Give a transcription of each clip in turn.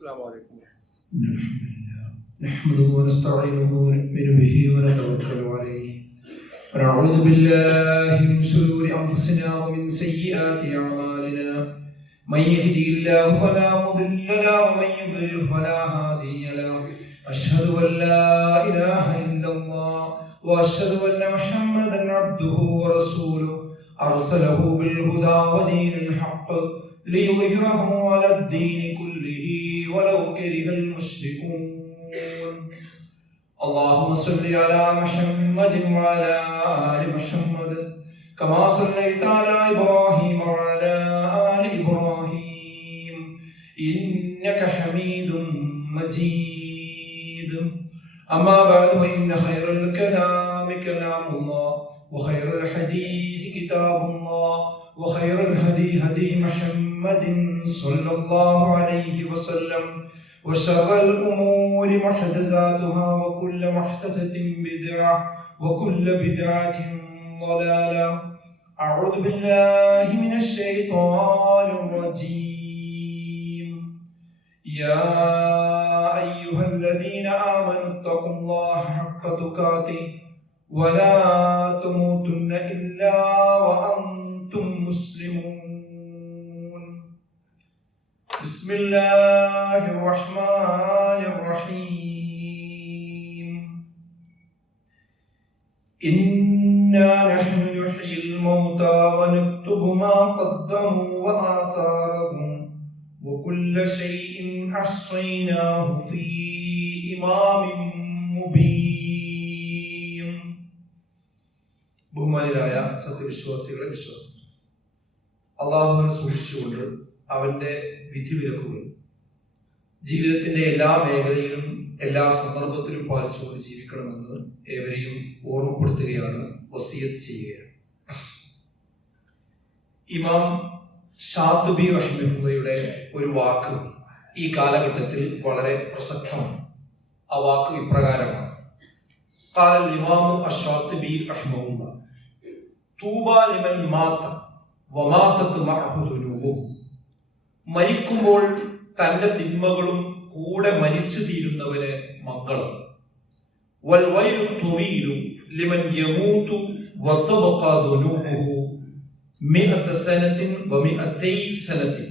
അസ്സലാമു അലൈക്കും. نحمده ونستعينه ونؤمن به ونتوكل عليه ونعوذ بالله من شرور أنفسنا ومن سيئات أعمالنا من يهده الله فلا مضل له ومن يضلل فلا هادي له أشهد أن لا إله إلا الله وأشهد أن محمدا عبده ورسوله أرسله بالهدى ودين الحق ليظهره على الدين كله ولو كره المشركون. اللهم صل على محمد وعلى آل محمد كما صليت على إبراهيم وعلى آل إبراهيم إنك حميد مجيد. أما بعد فإن خير الكلام كلام الله وخير الحديث كتاب الله وخير الهدي هدي محمد صلى الله عليه وسلم وشر الأمور محدثاتها وكل محدثة بدعة وكل بدعة ضلالة. أعوذ بالله من الشيطان الرجيم. يا أيها الذين آمنوا اتقوا الله حق تقاته ولا تموتن إلا وأنتم مسلمون. بسم الله الرحمن الرحيم. إنا نحن نحيي الموتى ونكتب ما قدموا وآثارهم وكل شيء أحصيناه في إمام مبين. ബഹുമാനിയായ സത്യവിശ്വാസികളെ വിശ്വാസം, അള്ളാഹുവിനെ സൂക്ഷിച്ചുകൊണ്ട് അവന്റെ വിധിവിലക്കുകൾ ജീവിതത്തിന്റെ എല്ലാ മേഖലയിലും എല്ലാ സന്ദർഭത്തിലും പാലിച്ചുകൊണ്ട് ജീവിക്കണമെന്ന് ഏവരെയും ഓർമ്മപ്പെടുത്തുകയാണ്, വസിയത്ത് ചെയ്യുകയാണ്. ഇമാം ഷാത്തുബി റഹിമഹുള്ളയുടെ ഒരു വാക്ക് ഈ കാലഘട്ടത്തിൽ വളരെ പ്രസക്തമാണ്. ആ വാക്ക് ഇപ്രകാരമാണ്: قال الإمام الشاطبي رحمه الله طوبى لمن مات وماتت معه ذنوبه. മരിക്കുമ്പോൾ തന്റെ തിന്മകളും കൂടെ മരിച്ചു തീരുന്നവന് മംഗളം. വൽവൈലു ത്വീലു ലിമൻ യമൂതു വതബഖാ ദുനൂബുഹു മിഅത സനതിൻ വമിഅതൈ സനതിൻ.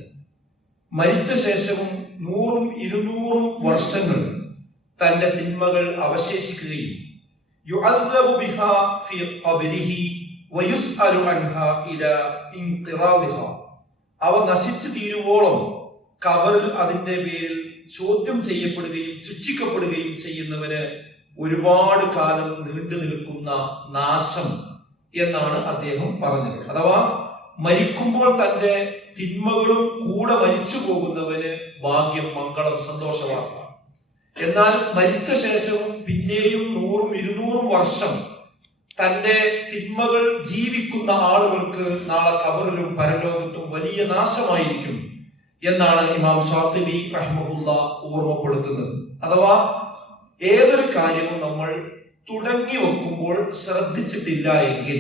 മരിച്ച ശേഷവും 100ഉം 200ഉം വർഷങ്ങൾ തന്റെ തിന്മകൾ അവശേഷിക്കുകയും യുഅദ്ദബു ബിഹാ ഫീ ഖബ്രിഹി വയുസ്അലു അൻഹാ ഇലാ ഇൻഖിറാദിഹാ. അവ നശിച്ചു തീരുവോളം ഖബറിൽ അതിന്റെ പേരിൽ ചോദ്യം ചെയ്യപ്പെടുകയും ശിക്ഷിക്കപ്പെടുകയും ചെയ്യുന്നവന് ഒരുപാട് കാലം നീണ്ടു നിൽക്കുന്ന നാശം എന്നാണ് അദ്ദേഹം പറഞ്ഞത്. അഥവാ മരിക്കുമ്പോൾ തന്റെ തിന്മകളും കൂടെ മരിച്ചു പോകുന്നവന് ഭാഗ്യം, മംഗളം, സന്തോഷവാർത്ത. എന്നാൽ മരിച്ച ശേഷവും പിന്നെയും 100ഉം 200ഉം വർഷം തന്റെ തിന്മകൾ ജീവിക്കുന്ന ആളുകൾക്ക് നാളെ ഖബറിലും പരലോകത്തും വലിയ നാശമായിരിക്കും എന്നാണ് ഇമാം ഷാത്തിബി റഹ്മഹുള്ള ഓർമ്മപ്പെടുത്തുന്നത്. അഥവാ ഏതൊരു കാര്യവും നമ്മൾ തുടങ്ങി വെക്കുമ്പോൾ ശ്രദ്ധിച്ചിട്ടില്ല എങ്കിൽ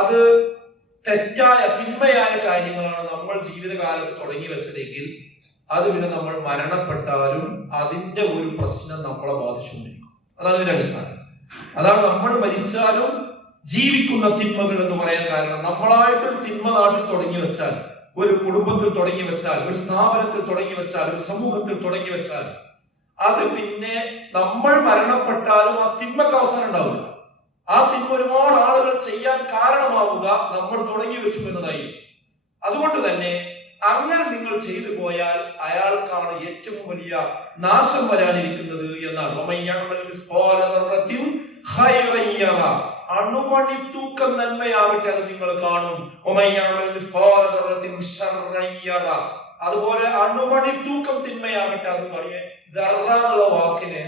അത് തെറ്റായ തിന്മയായ കാര്യങ്ങളാണ് നമ്മൾ ജീവിതകാലത്ത് തുടങ്ങി വെച്ചതെങ്കിൽ അത് പിന്നെ നമ്മൾ മരണപ്പെട്ടാലും അതിന്റെ ഒരു പ്രശ്നം നമ്മളെ ബാധിച്ചുകൊണ്ടിരിക്കും. അതാണ് ഇതിന്റെ അടിസ്ഥാനം. അതാണ് നമ്മൾ മരിച്ചാലും ജീവിക്കുന്ന തിന്മകൾ എന്ന് പറയാൻ കാരണം. നമ്മളായിട്ടൊരു തിന്മ നാട്ടിൽ തുടങ്ങി വെച്ചാൽ, ഒരു കുടുംബത്തിൽ തുടങ്ങി വെച്ചാൽ, ഒരു സ്ഥാപനത്തിൽ തുടങ്ങി വെച്ചാൽ, ഒരു സമൂഹത്തിൽ തുടങ്ങി വെച്ചാൽ അത് പിന്നെ നമ്മൾ മരണപ്പെട്ടാലും ആ തിന്മക്ക് അവസാനം ഉണ്ടാവില്ല. ആ തിന്മ ഒരുപാട് ആളുകൾ ചെയ്യാൻ കാരണമാവുക നമ്മൾ തുടങ്ങി വെച്ചു എന്നതായി. അതുകൊണ്ട് തന്നെ അങ്ങനെ നിങ്ങൾ ചെയ്തു പോയാൽ അയാൾക്കാണ് ഏറ്റവും വലിയ നാശം വരാനിരിക്കുന്നത് എന്നാണ്. അണുമണിത്തൂക്കം നന്മയാവട്ടെ അത് നിങ്ങൾ കാണും. അതുപോലെ അണുമണിത്തൂക്കം തിന്മയാവട്ടെ അത് കളിയെ. ദർറ എന്നുള്ള വാക്കിന്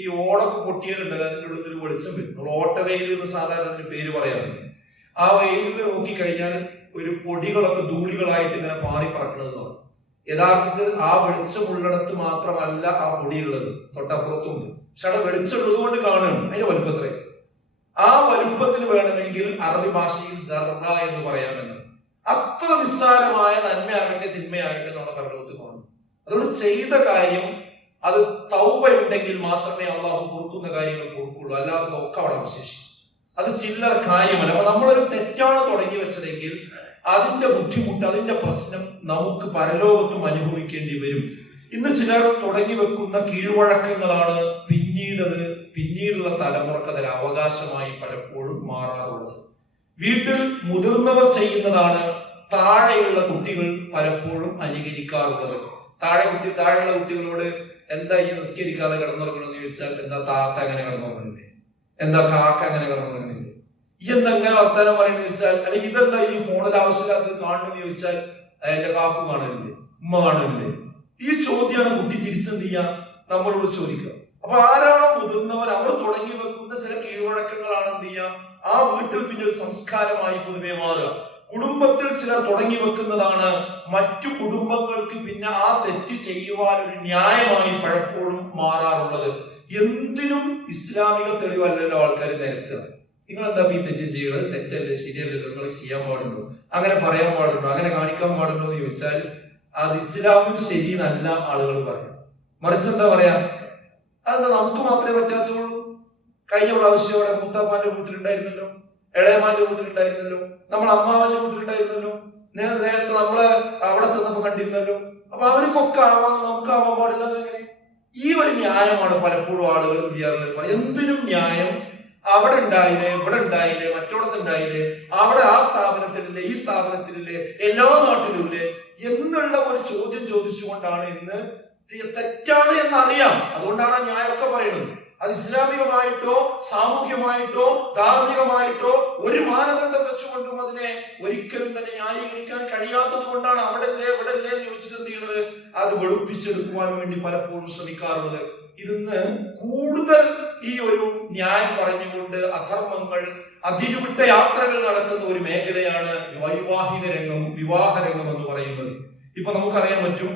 ഈ ഓടൊക്കെ പൊട്ടിയാലുണ്ടല്ലോ, അതിൻ്റെ ഉള്ളിൽ ഒരു വെളിച്ചം വരും. ഓട്ട വെയിൽ എന്ന് സാധാരണ അതിന് പേര് പറയാറുണ്ട്. ആ വെയിലിൽ നോക്കിക്കഴിഞ്ഞാൽ ഒരു പൊടികളൊക്കെ ധൂളികളായിട്ട് ഇങ്ങനെ പാറി പറക്കുന്നതാണ്. യഥാർത്ഥത്തിൽ ആ വെളിച്ചമുള്ളിടത്ത് മാത്രമല്ല ആ പൊടിയുള്ളത്, തൊട്ടപ്പുറത്തുണ്ട്. പക്ഷെ അവിടെ വെളിച്ചമുള്ളത് കൊണ്ട് കാണുകയാണ് അതിന്റെ വലുപ്പത്രേ. ആ വലുപ്പത്തിന് വേണമെങ്കിൽ അറബി ഭാഷയിൽ ദർറ എന്ന് പറയാമെന്ന്. അത്ര നിസ്സാരമായ നന്മയാകട്ടെ തിന്മയാകട്ടെ നമ്മുടെ പരലോകത്ത് കാണും. അതുകൊണ്ട് ചെയ്ത കാര്യം അത് തൗബ ഉണ്ടെങ്കിൽ മാത്രമേ അള്ളാഹു പൊറുക്കുന്ന കാര്യങ്ങൾ പൊറുക്കുള്ളൂ, അല്ലാതെ ഒക്കെ അവിടെ അവശേഷിക്കും. അത് ചില്ലറ കാര്യമല്ല. അപ്പൊ നമ്മളൊരു തെറ്റാണ് തുടങ്ങി വെച്ചതെങ്കിൽ അതിന്റെ ബുദ്ധിമുട്ട്, അതിന്റെ പ്രശ്നം നമുക്ക് പരലോകത്തും അനുഭവിക്കേണ്ടി വരും. ഇന്ന് ചിലർ തുടങ്ങി വെക്കുന്ന കീഴ്വഴക്കങ്ങളാണ് പിന്നീടുള്ള തലമുറക്ക് അതൊരു അവകാശമായി പലപ്പോഴും മാറാറുള്ളത്. വീട്ടിൽ മുതിർന്നവർ ചെയ്യുന്നതാണ് താഴെയുള്ള കുട്ടികൾ പലപ്പോഴും അനുകരിക്കാറുള്ളത്. താഴെയുള്ള കുട്ടികളോട് എന്താ ഈ നിസ്കരിക്കാതെ കിടന്നുറങ്ങണമെന്ന് ചോദിച്ചാൽ, എന്താ താത്ത അങ്ങനെ കിടന്നുറങ്ങണില്ലേ, എന്താ കാക്ക അങ്ങനെ കിടന്നുറങ്ങണില്ലേ, ഈ എന്താ അങ്ങനെ വർത്താനം പറയുന്നത് ചോദിച്ചാൽ, അല്ലെങ്കിൽ ഇതെന്താ ഈ ഫോണിൽ ആവശ്യമില്ലാത്തത് കാണണമെന്ന് ചോദിച്ചാൽ എന്റെ കാക്കും കാണലില്ലേ, ഉമ്മ കാണലില്ലേ? ഈ ചോദ്യമാണ് കുട്ടി തിരിച്ചെന്ത് ചെയ്യാ നമ്മളോട് ചോദിക്കുക. അപ്പൊ ആരാണോ മുതിർന്നവർ, അവർ തുടങ്ങി വെക്കുന്ന ചില കീഴ്വഴക്കങ്ങളാണ് എന്ത് ചെയ്യാ ആ വീട്ടിൽ പിന്നെ ഒരു സംസ്കാരമായി പൊതുവെ മാറുക. കുടുംബത്തിൽ ചിലർ തുടങ്ങി വെക്കുന്നതാണ് മറ്റു കുടുംബങ്ങൾക്ക് പിന്നെ ആ തെറ്റ് ചെയ്യുവാൻ ഒരു ന്യായമായി പലപ്പോഴും മാറാറുള്ളത്. എന്തിനും ഇസ്ലാമിക തെളിവല്ലല്ലോ ആൾക്കാർ നിരത്തുക. നിങ്ങൾ എന്താ ഈ തെറ്റ് ചെയ്യുന്നത്, തെറ്റല്ലേ, ശരിയല്ലല്ലോ, നിങ്ങൾ ചെയ്യാൻ പാടുണ്ടോ, അങ്ങനെ പറയാൻ പാടുണ്ടോ, അങ്ങനെ കാണിക്കാൻ പാടുണ്ടോ എന്ന് ചോദിച്ചാൽ അത് ഇസ്ലാമിൽ ശരി നല്ല ആളുകൾ പറയാം. മറിച്ച് എന്താ പറയാ, അതെന്താ നമുക്ക് മാത്രമേ പറ്റാത്തുള്ളൂ. കഴിഞ്ഞ പ്രാവശ്യം അവിടെ മൂത്താപ്പാന്റെ വീട്ടിലുണ്ടായിരുന്നല്ലോ, ഇളയമാന്റെ വീട്ടിലുണ്ടായിരുന്നല്ലോ, നമ്മൾ അമ്മാവന്റെ വീട്ടിലുണ്ടായിരുന്നല്ലോ, നേരത്തെ നമ്മളെ അവിടെ ചെന്നപ്പോ കണ്ടിരുന്നല്ലോ. അപ്പൊ അവർക്കൊക്കെ ആവാൻ നമുക്ക് ആവാൻ പാടില്ല. എങ്ങനെ? ഈ ഒരു ന്യായമാണ് പലപ്പോഴും ആളുകൾ എന്ത് ചെയ്യാറുള്ളത്. എന്തിനും ന്യായം. അവിടെ ഉണ്ടായില്ലേ, ഇവിടെ ഉണ്ടായില്ലേ, മറ്റോടത്തുണ്ടായില്ലേ, അവിടെ ആ സ്ഥാപനത്തിലില്ലേ, ഈ സ്ഥാപനത്തിലില്ലേ, എല്ലാ നാട്ടിലുമില്ലേ എന്നുള്ള ഒരു ചോദ്യം ചോദിച്ചുകൊണ്ടാണ് ഇന്ന് തെറ്റാണ് എന്നറിയാം. അതുകൊണ്ടാണ് ആ ന്യായമൊക്കെ പറയുന്നത്. അത് ഇസ്ലാമികമായിട്ടോ സാമൂഹ്യമായിട്ടോ ധാർമ്മികമായിട്ടോ ഒരു മാനദണ്ഡം വെച്ചുകൊണ്ടും അതിനെ ഒരിക്കലും തന്നെ ന്യായീകരിക്കാൻ കഴിയാത്തത് കൊണ്ടാണ് അവിടെല്ലേ ഇവിടെല്ലേ എന്ന് ചോദിച്ചിട്ട് എന്ത് ചെയ്യുന്നത്, അത് വെളുപ്പിച്ചെടുക്കുവാൻ വേണ്ടി പലപ്പോഴും ശ്രമിക്കാറുള്ളത്. ഇതിന്ന് കൂടുതൽ ഈ ഒരു ന്യായം പറഞ്ഞുകൊണ്ട് അധർമ്മങ്ങൾ, അതിരുവിട്ട യാത്രകൾ നടക്കുന്ന ഒരു മേഖലയാണ് വൈവാഹിക രംഗം, വിവാഹ രംഗം എന്ന് പറയുന്നത്. ഇപ്പൊ നമുക്കറിയാൻ പറ്റും,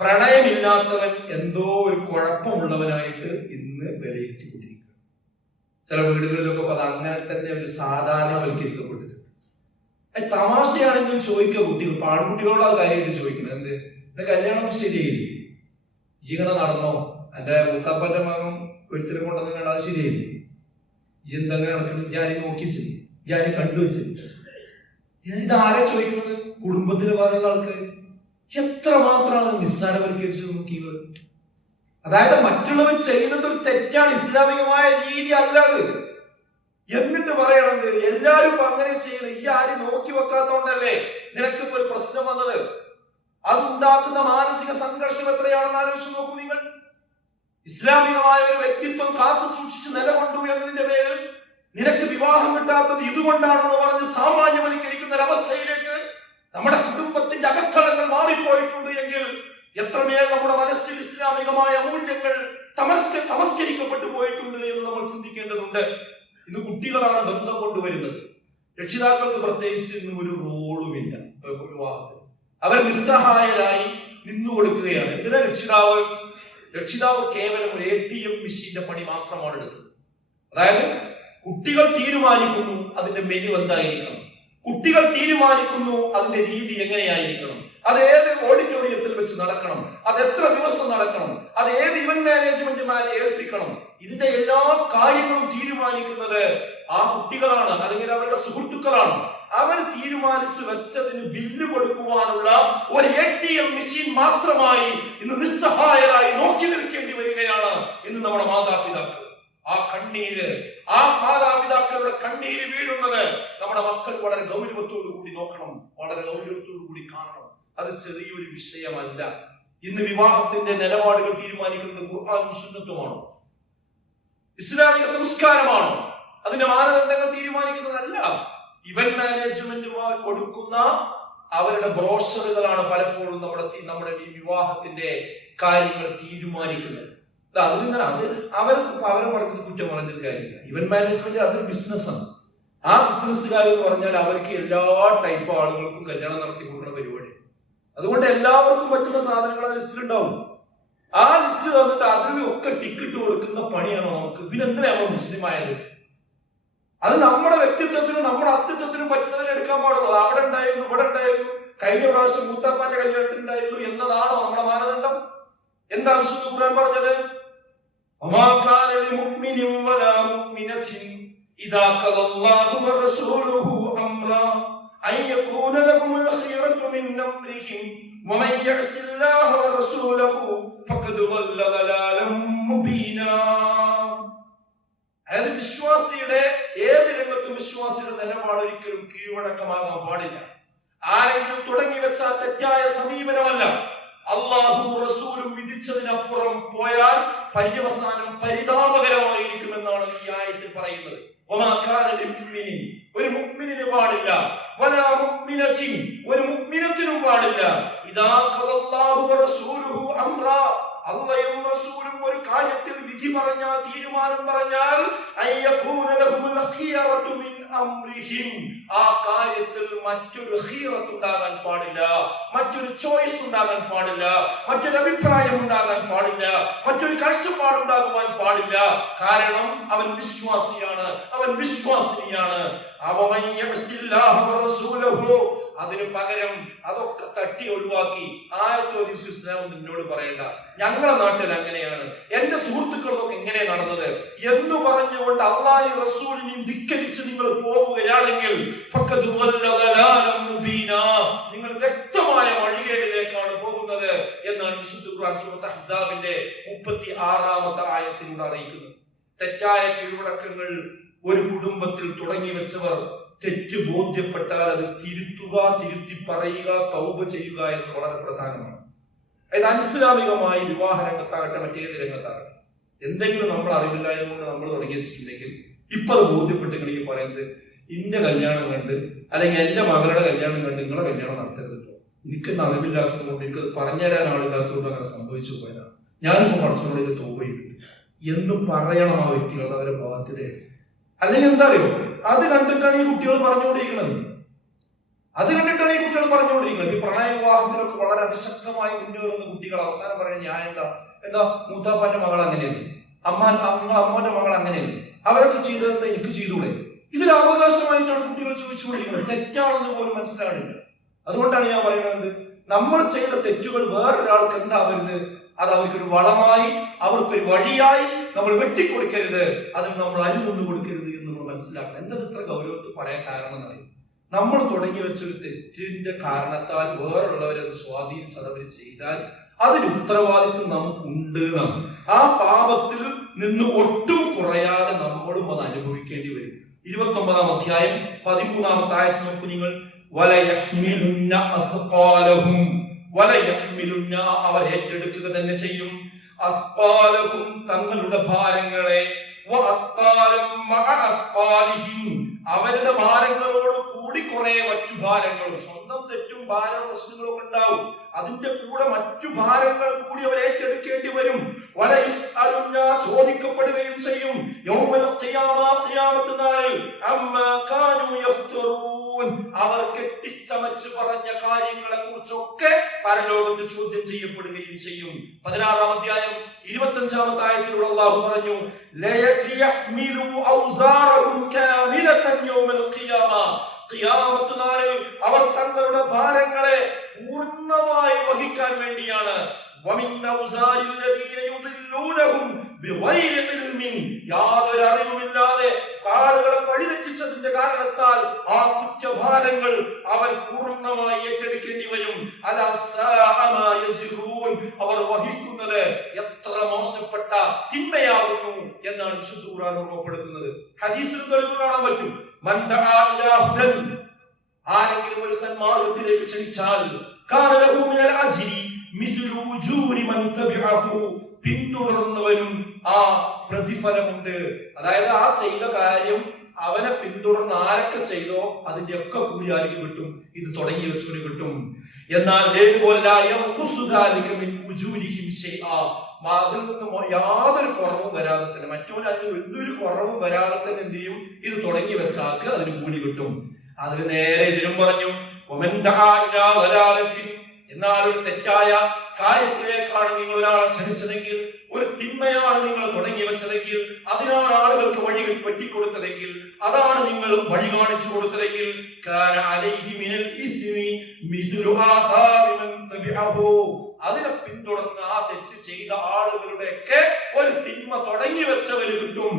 പ്രണയമില്ലാത്തവൻ എന്തോ ഒരു കുഴപ്പമുള്ളവനായിട്ട് ഇന്ന് വിലയിരുത്തിക്കൊണ്ടിരിക്കുക. ചില വീടുകളിലൊക്കെ അത് അങ്ങനെ തന്നെ ഒരു സാധാരണവൽക്കരിക്കപ്പെട്ടിട്ടുണ്ട്. തമാശയാണെങ്കിൽ ചോദിക്കുക കുട്ടികൾ, ആൺകുട്ടികളോട് ആ കാര്യമായിട്ട് ചോദിക്കുന്നത്, എന്ത് എന്റെ കല്യാണം ശരിയായില്ലേ, ഇങ്ങനെ നടന്നോ, എന്റെ മുത്തപ്പന്റെ മകൻ ഒരുത്തിനെ കൊണ്ടെന്ന് കണ്ടാൽ അത് ശരിയായില്ലേ, ഈ എന്തെങ്ങനെ നടക്കണം, ഞാൻ നോക്കിച്ചില്ല, ഞാൻ കണ്ടുവച്ചില്ല. ഇതാരാ ചോദിക്കുന്നത്? കുടുംബത്തിലെ വേറെയുള്ള ആൾക്കാർ. എത്രമാത്രമാണ് നിസ്സാരവൽക്കരിച്ചു നോക്കിയത്. അതായത് മറ്റുള്ളവർ ചെയ്യുന്നത് ഒരു തെറ്റാണ്, ഇസ്ലാമികമായ രീതി അല്ലാത് എന്നിട്ട് പറയണത് എല്ലാരും അങ്ങനെ ചെയ്യണം. ഈ ആരും നോക്കി വെക്കാത്തോണ്ടല്ലേ നിനക്കിപ്പോ ഒരു പ്രശ്നം വന്നത്. അതുണ്ടാക്കുന്ന മാനസിക സംഘർഷം എത്രയാണെന്ന് ആലോചിച്ച് നോക്കൂ നിങ്ങൾ. ഇസ്ലാമികമായ ഒരു വ്യക്തിത്വം കാത്തു സൂക്ഷിച്ച് നിലകൊണ്ടു എന്നതിന്റെ പേരിൽ നിനക്ക് വിവാഹം കിട്ടാത്തത് ഇതുകൊണ്ടാണെന്ന് പറഞ്ഞ് സാമാന്യവൽക്കരിക്കുന്ന ഒരവസ്ഥയിലേക്ക് നമ്മുടെ കുടുംബത്തിന്റെ അകത്തളങ്ങൾ മാറിപ്പോയിട്ടുണ്ട് എങ്കിൽ എത്രമേൽ നമ്മുടെ മനസ്സിൽ ഇസ്ലാമികമായ മൂല്യങ്ങൾ തമസ്കരിക്കപ്പെട്ടു പോയിട്ടുണ്ട് എന്ന് നമ്മൾ ചിന്തിക്കേണ്ടതുണ്ട്. ഇന്ന് കുട്ടികളാണ് ബന്ധം കൊണ്ടുവരുന്നത്. രക്ഷിതാക്കൾക്ക് പ്രത്യേകിച്ച് ഇന്ന് ഒരു റോളുമില്ല. വിവാഹത്തിൽ അവർ നിസ്സഹായരായി നിന്നു കൊടുക്കുകയാണ്. എന്തിനാ രക്ഷിതാവ് കേവലം ഒരു ATM മെഷീന്റെ പണി മാത്രമാണ് എടുക്കുന്നത്. അതായത് കുട്ടികൾ തീരുമാനിക്കുന്നു അതിന്റെ മെനു എന്തായിരിക്കണം, കുട്ടികൾ തീരുമാനിക്കുന്നു അതിന്റെ രീതി എങ്ങനെയായിരിക്കണം, അത് ഏത് ഓഡിറ്റോറിയത്തിൽ വെച്ച് നടക്കണം, അത് എത്ര ദിവസം നടക്കണം, അത് ഏത് ഇവന്റ് മാനേജ്മെന്റുമാരെ ഏൽപ്പിക്കണം. ഇതിന്റെ എല്ലാ കാര്യങ്ങളും തീരുമാനിക്കുന്നത് ആ കുട്ടികളാണ്, അല്ലെങ്കിൽ അവരുടെ സുഹൃത്തുക്കളാണ്. അവർ തീരുമാനിച്ചു വെച്ചതിന് ബില്ല് കൊടുക്കുവാനുള്ള ഒരു ATM മെഷീൻ മാത്രമായി ഇന്ന് നിസ്സഹായരായി നോക്കി നിൽക്കേണ്ടി വരികയാണ് ഇന്ന് നമ്മുടെ മാതാപിതാക്കൾ. ആ മാതാപിതാക്കളുടെ കണ്ണീര് വീഴുന്നത് നമ്മുടെ മക്കൾ വളരെ ഗൗരവത്തോടു കൂടി നോക്കണം, വളരെ ഗൗരവത്തോടു കൂടി കാണണം. അത് ചെറിയൊരു വിഷയമല്ല. ഇന്ന് വിവാഹത്തിന്റെ നിലപാടുകൾ തീരുമാനിക്കുന്നത് ഖുർആനും സുന്നത്തുമാണോ, ഇസ്ലാമിക സംസ്കാരമാണോ? അതിന്റെ മാനദണ്ഡങ്ങൾ തീരുമാനിക്കുന്നതല്ല. ഇവന്റ് മാനേജ്മെന്റുമാർ കൊടുക്കുന്ന അവരുടെ ബ്രോഷറുകളാണ് പലപ്പോഴും നമ്മുടെ ഈ വിവാഹത്തിന്റെ കാര്യങ്ങൾ തീരുമാനിക്കുന്നത്. അവരെ പറഞ്ഞത് കുറ്റം പറഞ്ഞൊരു കാര്യമില്ല. ഇവന്റ് മാനേജ്മെന്റ് അതൊരു ബിസിനസ്സാണ്. ആ ബിസിനസ്സുകാർ എന്ന് പറഞ്ഞാൽ അവർക്ക് എല്ലാ ടൈപ്പ് ആളുകൾക്കും കല്യാണം നടത്തി കൊടുക്കുന്ന പരിപാടി. അതുകൊണ്ട് എല്ലാവർക്കും പറ്റുന്ന സാധനങ്ങൾ ആ ലിസ്റ്റിലുണ്ടാവും. ആ ലിസ്റ്റ് തന്നിട്ട് അതിലൊക്കെ ടിക്കറ്റ് കൊടുക്കുന്ന പണിയാണോ നമുക്ക്? പിന്നെ എന്തിനാ നമ്മൾ മുസ്ലിം ആയത്? അത് നമ്മുടെ വ്യക്തിത്വത്തിനും നമ്മുടെ അസ്തിത്വത്തിനും പറ്റുന്നതിന് എടുക്കാൻ പാടുള്ളൂ. അവിടെ ഉണ്ടായിരുന്നു, ഇവിടെ ഉണ്ടായിരുന്നു, കഴിഞ്ഞ പ്രാവശ്യം മൂത്താപ്പാന്റെ കല്യാണത്തിനുണ്ടായിരുന്നു എന്നതാണോ നമ്മുടെ മാനദണ്ഡം? എന്താ വിശുദ്ധ ഖുർആൻ പറഞ്ഞത്? വമാ കാന ലിമുഅ്മിനിൻ വലാ മുഅ്മിനത്തിൻ ഇദാ ഖദല്ലാഹു വറസൂലുഹു അംറാ അൻ യകൂന ലഹുമുൽ ഖിയറതു മിൻ അംരിഹിം വമൻ യഅസില്ലാഹ വറസൂലഹു ഫഖദ് ളല്ല ളലാലൻ മുബീനാ. അതായത് വിശ്വാസിയുടെ ഏത് രംഗത്തും വിശ്വാസിയുടെ നിലപാട് ഒരിക്കലും കീഴ്വഴക്കമാകാൻ പാടില്ല. ആരെങ്കിലും തുടങ്ങി വെച്ച തെറ്റായ സമീപനമല്ല. അള്ളാഹു റസൂലും വിധിച്ചതിനപ്പുറം പോയാൽ പര്യവസാനം പരിതാപകരമായിരിക്കുമെന്നാണ് ഈ ആയത്തിൽ പറയുന്നത്. ഒരു മുഅ്മിനിന് പാടില്ല, വലാ മുഅ്മിനത്തിൻ ഒരു മുഅ്മിനത്തിനും പാടില്ല. ഇദാ ഖദല്ലാഹു വറസൂലുഹു അംറാ അല്ലാഹും റസൂലും ഒരു കാര്യത്തിൽ വിധി പറഞ്ഞാൽ, തീരുമാനം പറഞ്ഞാൽ, അയ്യകൂന ലഹുൽ ഖിയറതു മിൻ അംരിഹിം ആ കാര്യത്തിൽ മറ്റൊരു ഖിയറത്ത് ഉണ്ടാകാൻ പാടില്ല, മറ്റൊരു ചോയ്സ് ഉണ്ടാകാൻ പാടില്ല, മറ്റൊരു അഭിപ്രായം ഉണ്ടാകാൻ പാടില്ല, മറ്റൊരു കാഴ്ചപ്പാട് ഉണ്ടാകുവാൻ പാടില്ല. കാരണം അവൻ വിശ്വാസിയാണ്, അവൻ വിശ്വാസിനിയാണ്. അതിനു പകരം അതൊക്കെ തട്ടി ഒഴിവാക്കി ഇസ്ലാം നിന്നോട് പറയണ്ട, ഞങ്ങളുടെ നാട്ടിൽ അങ്ങനെയാണ്, എന്റെ സുഹൃത്തുക്കളൊക്കെ എങ്ങനെ നടന്നത് എന്ന് പറഞ്ഞുകൊണ്ട് അല്ലാഹു റസൂലിനെ ധിക്കരിച്ച് നിങ്ങൾ പോവുകയാണെങ്കിൽ നിങ്ങൾ വ്യക്തമായ വഴികേടിലേക്കാണ് പോകുന്നത് എന്നാണ് വിശുദ്ധ ഖുർആൻ സൂറത്ത് അഹ്സാബിന്റെ 36-ാമത്തെ ആയത്തിലൂടെ അറിയിക്കുന്നത്. തെറ്റായ കീഴ്വഴക്കങ്ങൾ ഒരു കുടുംബത്തിൽ തുടങ്ങി വെച്ചവർ തെറ്റ് ബോധ്യപ്പെട്ടാൽ അത് തിരുത്തുക, തിരുത്തി പറയുക, തൗബ ചെയ്യുക എന്ന് വളരെ പ്രധാനമാണ്. അതായത് അനിസ്ലാമികമായി വിവാഹ രംഗത്താകട്ടെ മറ്റേത് രംഗത്താകട്ടെ എന്തെങ്കിലും നമ്മൾ അറിവില്ലായ്മ കൊണ്ട് നമ്മൾ തുടങ്ങി വെച്ചിട്ടുണ്ടെങ്കിൽ ഇപ്പൊ അത് ബോധ്യപ്പെട്ടെങ്കിൽ പറയുന്നത് ഇന്റെ കല്യാണം കണ്ട് അല്ലെങ്കിൽ എന്റെ മകളുടെ കല്യാണം കണ്ട് നിങ്ങളെ കല്യാണം നടത്തരുതല്ലോ, എനിക്കെന്നെ അറിവില്ലാത്തത് കൊണ്ട് എനിക്കത് പറഞ്ഞുതരാൻ ആളില്ലാത്തതുകൊണ്ട് അങ്ങനെ സംഭവിച്ചു പോയതാണ്, ഞാനിപ്പോ പഠിച്ചോണ്ട് തൗബ ചെയ്തിട്ടുണ്ട് എന്ന് പറയണം ആ വ്യക്തികൾ, അവരെ ബാധ്യതയാണ്. അല്ലെങ്കിൽ എന്താ അറിയോ, അത് കണ്ടിട്ടാണ് ഈ കുട്ടികൾ പറഞ്ഞുകൊണ്ടിരിക്കുന്നത്. ഈ പ്രണയ വിവാഹത്തിലൊക്കെ വളരെ അതിശക്തമായി മുന്നേറുന്ന കുട്ടികൾ അവസാനം പറയുന്നത് ഞാൻ എന്താ മൂത്താപ്പാന്റെ മകൾ അങ്ങനെയല്ലേ, നിങ്ങൾ അമ്മോന്റെ മകൾ അങ്ങനെയല്ലേ, അവരൊക്കെ ചെയ്തത് എനിക്ക് ചെയ്തൂടെ? ഇതിൽ അവകാശമായിട്ടാണ് കുട്ടികൾ ചോദിച്ചുകൊണ്ടിരിക്കുന്നത്. തെറ്റാണെന്ന് പോലും മനസ്സിലാകുന്നില്ല. അതുകൊണ്ടാണ് ഞാൻ പറയുന്നത്, നമ്മൾ ചെയ്ത തെറ്റുകൾ വേറൊരാൾക്ക് എന്താവരുത്, അത് അവർക്കൊരു വളമായി, അവർക്കൊരു വഴിയായി നമ്മൾ വെട്ടിക്കൊടുക്കരുത്, അതിൽ നമ്മൾ അരിതൊന്നു കൊടുക്കരുത് എന്ന് നമ്മൾ മനസ്സിലാക്കണം. എന്തത് ഇത്ര ഗൗരവത്തിൽ പറയാൻ കാരണം എന്നറിയും, നമ്മൾ തുടങ്ങി വെച്ചൊരു തെറ്റിന്റെ കാരണത്താൽ വേറുള്ളവരത് സ്വാധീനിച്ചത് അവർ ചെയ്താൽ അതിന് ഉത്തരവാദിത്വം നമുക്കുണ്ട് എന്നാണ്. ആ പാപത്തിൽ നിന്ന് ഒട്ടും കുറയാതെ നമ്മളും അത് അനുഭവിക്കേണ്ടി വരും. 29-ാം അധ്യായം 13-ാമത്തെ ആയത്ത് നോക്കൂ നിങ്ങൾ. വലയഹ്മിലുന്ന അസ്ഖാലഹും വലയഹ്മിലുന്ന അവർ ഏറ്റെടുക്കുക തന്നെ ചെയ്യും, അസ്ഖാലഹും തങ്ങളുടെ ഭാരങ്ങളെ, വഅസ്ഖാലം മഅ അസ്ഖാലിഹിം അവരുടെ ഭാരങ്ങളോട് കൂടി കുറെ മറ്റു ഭാരങ്ങളും, സ്വന്തം തെറ്റും ഭാര പ്രശ്നങ്ങളൊക്കെ ഉണ്ടാവും, അതിന്റെ കൂടെ മറ്റു ഭാരങ്ങൾ കൂടി അവർ ഏറ്റെടുക്കേണ്ടി വരും. ചോദിക്കപ്പെടുകയും ചെയ്യും യൗമൽ ഖിയാമ ഖിയാമത്ത് നാളിൽ അമ്മാ കാനൂ യഫ്തറൂൻ അവർ കെട്ടിച്ചമച്ച് പറഞ്ഞ കാര്യങ്ങളെ കുറിച്ചൊക്കെ പരലോകത്ത് ചോദ്യം ചെയ്യപ്പെടുകയും ചെയ്യും. 16-ാം അധ്യായം 25-ാമത്തെ ആയത്തിലൂടെ അല്ലാഹു പറഞ്ഞു ലയഹ്മിലു ഔസാറഹും കാമിലതൻ യൗമൽ ഖിയാമ ഖിയാമത്ത് നാളിൽ അവർ തങ്ങളുടെ ഭാരങ്ങളെ പൂർണ്ണമായി വഹിക്കാൻ വേണ്ടിയാണ്. യാതൊരു അറിവുമില്ലാതെ ആളുകളെ വഴിതെറ്റിച്ചതിന്റെ കാരണത്താൽ ആ കുറ്റഭാരങ്ങൾ അവർ പൂർണ്ണമായി ഏറ്റെടുക്കേണ്ടി വരും. അവർ വഹിക്കുന്നത് എത്ര മോശപ്പെട്ട തിന്മയാകുന്നു എന്നാണ് വിശുദ്ധ ഖുർആൻ ഓർമ്മപ്പെടുത്തുന്നത്. ഹദീസിൽ തെളിവ് കാണാൻ പറ്റും. ആരെങ്കിലും ഒരു സന്മാർഗത്തിലേക്ക് ക്ഷണിച്ചാൽ പിന്തുടർന്നവനും ആ പ്രതിഫലമുണ്ട്. അതായത് ആ ചെയ്ത കാര്യം അവനെ പിന്തുടർന്ന് ആരൊക്കെ ചെയ്തോ അതിന്റെ ഒക്കെ കൂലി ആർക്ക് കിട്ടും? ഇത് തുടങ്ങി വെച്ചവന് കിട്ടും. എന്നാൽ അതിൽ നിന്നും യാതൊരു കുറവും വരാതെ തന്നെ, മറ്റവന് അതിന് എന്തൊരു കുറവും വരാതെ തന്നെ എന്ത് ചെയ്യും? ഇത് തുടങ്ങി വെച്ചാൾക്ക് അതിന് കൂലി കിട്ടും. അതിന് നേരെ ഇതിനും പറഞ്ഞു എന്നാൽ ഒരു തെറ്റായ കാര്യത്തിലേക്കാണ് നിങ്ങൾ ഒരാളെ ക്ഷണിച്ചതെങ്കിൽ, ഒരു തിന്മയാണ് നിങ്ങൾ തുടങ്ങി വെച്ചതെങ്കിൽ, അതിനാണ് ആളുകൾക്ക് വഴികൾ വെട്ടിക്കൊടുത്തതെങ്കിൽ, അതാണ് നിങ്ങൾ വഴി കാണിച്ചു കൊടുത്തതെങ്കിൽ, അതിനെ പിന്തുടർന്ന് ആ തെറ്റ് ചെയ്ത ആളുകളുടെയൊക്കെ ഒരു തിന്മ തുടങ്ങി വെച്ചവര് കിട്ടും.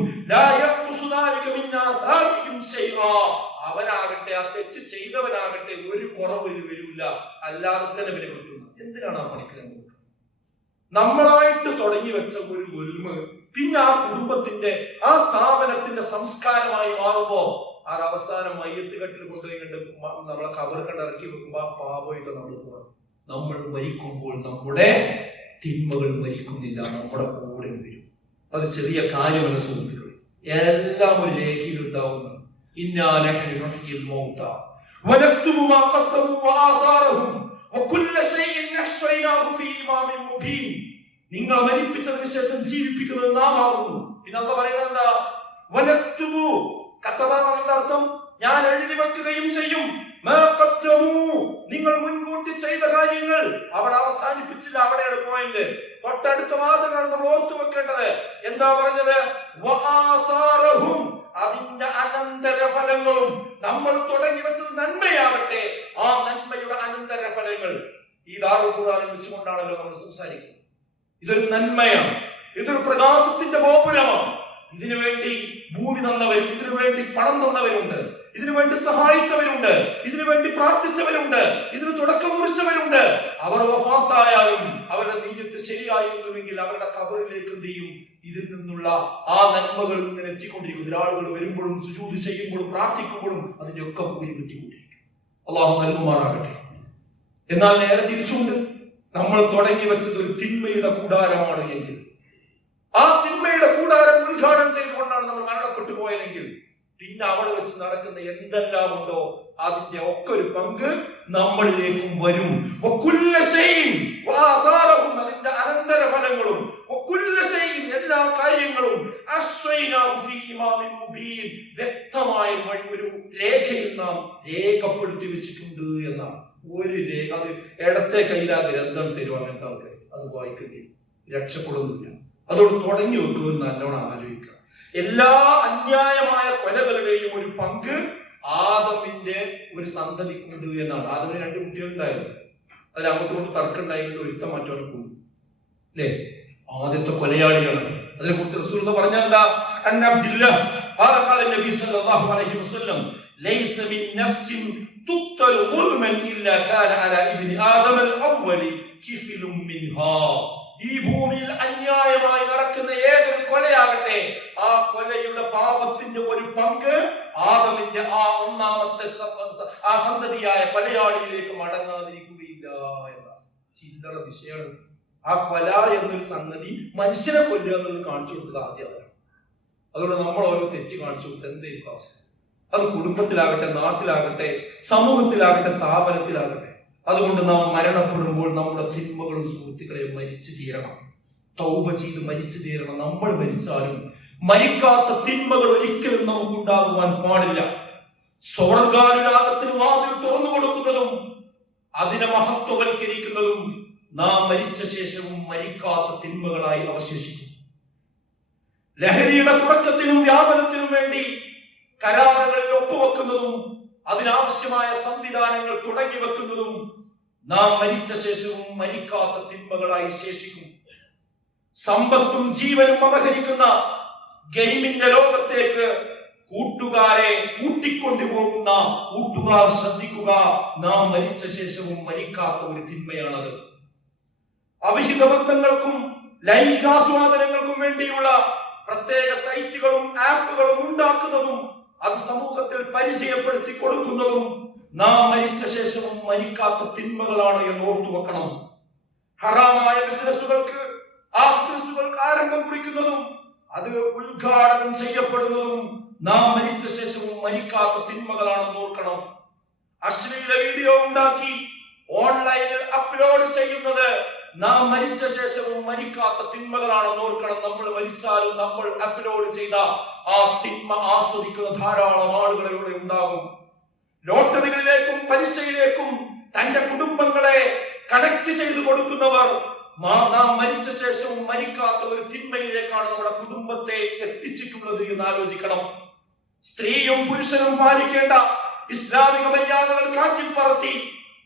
അവനാകട്ടെ, ആ തെറ്റ് ചെയ്തവനാകട്ടെ, ഒരു കുറവ് വരില്ല, അല്ലാതെ തന്നെ ഇവര് കിട്ടുന്നു. എന്തിനാണ് ആ പണിക്ക് നമ്മളായിട്ട് തുടങ്ങി വെച്ച ഒരു ഗുൽമ് പിന്നെ ആ കുടുംബത്തിന്റെ, ആ സ്ഥാപനത്തിന്റെ സംസ്കാരമായി മാറുമ്പോ അത് അവസാനം മയ്യത്ത് കെട്ടിൽ കൊണ്ടുപോയി കണ്ട് നമ്മളെ കബർ കണ്ട് ഇറക്കി വെക്കുമ്പോ ആ പാപമായിട്ട് നമ്മൾ മരിക്കുമ്പോൾ നമ്മുടെ തിന്മകൾ മരിക്കുന്നില്ല, നമ്മുടെ കൂടെ വരും. അത് ചെറിയ കാര്യമല്ല സുഹൃത്തുക്കളെ, എല്ലാം ഒരു രേഖയിൽ ഉണ്ടാവുന്നതാണ്. നിങ്ങൾ മരിപ്പിച്ചതിന് ശേഷം ജീവിപ്പിക്കുന്നത് നാം ആകുന്നു. പിന്നെ അല്ലാഹു പറയുന്നത് എന്താ? വലക്തുബു, കതബ എന്നതിന്റെ അർത്ഥം ഞാൻ എഴുതി വെക്കുകയും ചെയ്യും. നിങ്ങൾ മുൻകൂട്ടി ചെയ്ത കാര്യങ്ങൾ. അവിടെ അവസാനിപ്പിച്ചില്ല, അവിടെയാണ് പോയിന്റ്. തൊട്ടടുത്ത മാസമാണ് നമ്മൾ ഓർത്തു വെക്കേണ്ടത്. എന്താ പറഞ്ഞത്? അതിന്റെ അനന്തരഫലങ്ങളും. നമ്മൾ തുടങ്ങി വെച്ചത് നന്മയാകട്ടെ, ആ നന്മയുടെ അനന്തരഫലങ്ങൾ. ഈ ദാറുൽ ഖുർആനിൽ വെച്ചുകൊണ്ടാണല്ലോ നമ്മൾ സംസാരിക്കുന്നത്. ഇതൊരു നന്മയാണ്, ഇതൊരു പ്രകാശത്തിന്റെ ഗോപുരമാണ്. ഇതിനു വേണ്ടി ഭൂമി തന്നവരും, ഇതിനു വേണ്ടി പണം തന്നവരുണ്ട്, ഇതിനു വേണ്ടി സഹായിച്ചവരുണ്ട്, ഇതിനു വേണ്ടി പ്രാർത്ഥിച്ചവരുണ്ട്, ഇതിന് തുടക്കം കുറിച്ചവരുണ്ട്. അവർ വഫാത്തായാലും അവരുടെ നീയത്ത് ശരിയായിരുന്നുവെങ്കിൽ അവരുടെ ഖബറിലേക്ക് എന്ത് ചെയ്യും? ഇതിൽ നിന്നുള്ള ആ നന്മകൾ ഇങ്ങനെ എത്തിക്കൊണ്ടിരിക്കും. ഒരാളുകൾ വരുമ്പോഴും സുജൂദ് ചെയ്യുമ്പോഴും പ്രാർത്ഥിക്കുമ്പോഴും അതിന്റെ ഒക്കെ കൂലി കിട്ടിക്കൊണ്ടിരിക്കും. അല്ലാഹു നൽകുമാറാകട്ടെ. എന്നാൽ നേരെ തിരിച്ചുണ്ട്. നമ്മൾ തുടങ്ങി വെച്ചത് ഒരു തിന്മയുടെ കൂടാരമാണ് എങ്കിൽ, ആ തിന്മയുടെ കൂടാരം ഉദ്ഘാടനം ചെയ്തുകൊണ്ടാണ് നമ്മൾ മരണപ്പെട്ടു പോയതെങ്കിൽ, പിന്നെ അവിടെ വെച്ച് നടക്കുന്ന എന്തെല്ലാം ഉണ്ടോ അതിന്റെ ഒക്കെ ഒരു പങ്ക് നമ്മളിലേക്കും വരും. അതിന്റെ അനന്തരഫലങ്ങളും എല്ലാ കാര്യങ്ങളും വ്യക്തമായ ഒരു രേഖയിൽ നാം രേഖപ്പെടുത്തി വെച്ചിട്ടുണ്ട് എന്നാണ്. ഒരു രേഖ, അത് ഇടത്തെ കയ്യിലാ ഗ്രന്ഥം തരും അങ്ങനത്തെ ആൾക്കാർ, അത് വായിക്കേണ്ടി രക്ഷപ്പെടുന്നില്ല. അതോട് തുടങ്ങി വെക്കുമ്പോൾ നല്ലോണം ആലോചിക്കുക. എല്ലാ അന്യായമായ കൊലകളുടെയും ഒരു പങ്ക് ആദമിന്റെ ഒരു സന്തതിക്കുണ്ട് എന്നാണ്. ആദമിന് 2 കുട്ടികളുണ്ടായിരുന്നു. അതിൽ അങ്ങോട്ടും കൊണ്ട് തർക്കം ഉണ്ടായിട്ട് ഒരുത്തം മറ്റവനെ കൊണ്ടു, അല്ലേ? ആദ്യത്തെ കൊലയാളികളാണ്. അതിനെ കുറിച്ച് റസൂൽ പറഞ്ഞത് എന്താ? നബി സല്ലല്ലാഹു അലൈഹി വസല്ലം ലൈസ മിൻ നഫ്സിൻ തുഖ്തൽ ളുൽമൻ ഇല്ലാ കാന അലാ ഇബ്നി ആദം അൽ-അവ്വലി കിഫിലും മിൻഹാ. ഈ ഭൂമിയിൽ അന്യായമായി നടക്കുന്ന ഏതൊരു കൊലയാകട്ടെ, ആ കൊലയുടെ പാപത്തിന്റെ ഒരു പങ്ക് ആദമിന്റെ ആ ഒന്നാമത്തെ ആ സന്തതിയായ കൊലയാളിയിലേക്ക് മടങ്ങാതിരിക്കുകയില്ല എന്നാണ്. ചില്ലറ വിഷയമാണ്. ആ കൊല എന്നൊരു സംഗതി, മനുഷ്യനെ കൊല്ലുക എന്നുള്ളത് കാണിച്ചു കൊടുത്തത് ആദ്യമാണ്. അതുകൊണ്ട് നമ്മൾ ഓരോ തെറ്റ് കാണിച്ചു കൊടുത്തത് എന്തായിരിക്കും അവസ്ഥ? അത് കുടുംബത്തിലാകട്ടെ, നാട്ടിലാകട്ടെ, സമൂഹത്തിലാകട്ടെ, സ്ഥാപനത്തിലാകട്ടെ. അതുകൊണ്ട് നാം മരണപ്പെടുമ്പോൾ നമ്മുടെ തിന്മകളും സുഹൃത്തുക്കളെ മരിച്ചു തീരണം, തൗബ ചെയ്ത് മരിച്ചു തീരണം. നമ്മൾ മരിച്ചാലും മരിക്കാത്ത തിന്മകൾ ഒരിക്കലും നമുക്കുണ്ടാകുവാൻ പാടില്ല. സ്വർഗ്ഗാനുരാഗത്തിന് വാതിൽ തുറന്നു കൊടുക്കുന്നതും അതിനെ മഹത്വവൽക്കരിക്കുന്നതും നാം മരിച്ച ശേഷവും മരിക്കാത്ത തിന്മകളായി അവശേഷിക്കും. ലഹരിയുടെ തുടക്കത്തിനും വ്യാപനത്തിനും വേണ്ടി കരാറുകളിൽ ഒപ്പുവെക്കുന്നതും അതിനാവശ്യമായ സംവിധാനങ്ങൾ തുടങ്ങി വെക്കുന്നതും നാം മരിച്ച ശേഷവും മരിക്കാത്ത തിന്മകളായി ശേഷിക്കും. സമ്പത്തും ജീവനും അപഹരിക്കുന്ന ഗെയിമിന്റെ ലോകത്തേക്ക് കൂട്ടുകാരെ കൂട്ടിക്കൊണ്ടുപോകുന്ന കൂട്ടുകാർ ശ്രദ്ധിക്കുക, നാം മരിച്ച ശേഷവും മരിക്കാത്ത ഒരു തിന്മയാണത്. അവിഹിത ബന്ധങ്ങൾക്കും ലൈംഗികാസ്വാദനങ്ങൾക്കും വേണ്ടിയുള്ള പ്രത്യേക സൈറ്റുകളും ആപ്പുകളും ഉണ്ടാക്കുന്നതും അത് സമൂഹത്തിൽ പരിചയപ്പെടുത്തി കൊടുക്കുന്നതും നാം മരിച്ച ശേഷവും മരിക്കാത്ത തിന്മകളാണ് എന്ന് ഓർത്തു വെക്കണം. ഹറാമായ ബിസിനസ്സുകൾക്ക് ആരംഭം കുറിക്കുന്നതും അത് ഉദ്ഘാടനം ചെയ്യപ്പെടുന്നതും നാം മരിച്ച ശേഷവും മരിക്കാത്ത തിന്മകളാണെന്ന് ഓർക്കണം. അശ്ലീല വീഡിയോ ഉണ്ടാക്കി ഓൺലൈനിൽ അപ്ലോഡ് ചെയ്യുന്നത് നാം മരിച്ച ശേഷവും മരിക്കാത്ത തിന്മകളാണെന്ന് ഓർക്കണം. നമ്മൾ മരിച്ചാലും നമ്മൾ അപ്ലോഡ് ചെയ്ത ആ തിന്മ ആസ്വദിക്കുന്ന ധാരാളം ആളുകൾ ഇവിടെ ഉണ്ടാകും. ലോട്ടറികളിലേക്കും പലിശയിലേക്കും തന്റെ കുടുംബങ്ങളെ കണക്ട് ചെയ്തു കൊടുക്കുന്നവർ നാം മരിച്ച ശേഷവും മരിക്കാത്ത ഒരു തിന്മയിലേക്കാണ് നമ്മുടെ കുടുംബത്തെ എത്തിച്ചിട്ടുള്ളത് എന്ന് ആലോചിക്കണം. സ്ത്രീയും പുരുഷനും പാലിക്കേണ്ട ഇസ്ലാമിക മര്യാദകൾ കാറ്റിൽ പറത്തി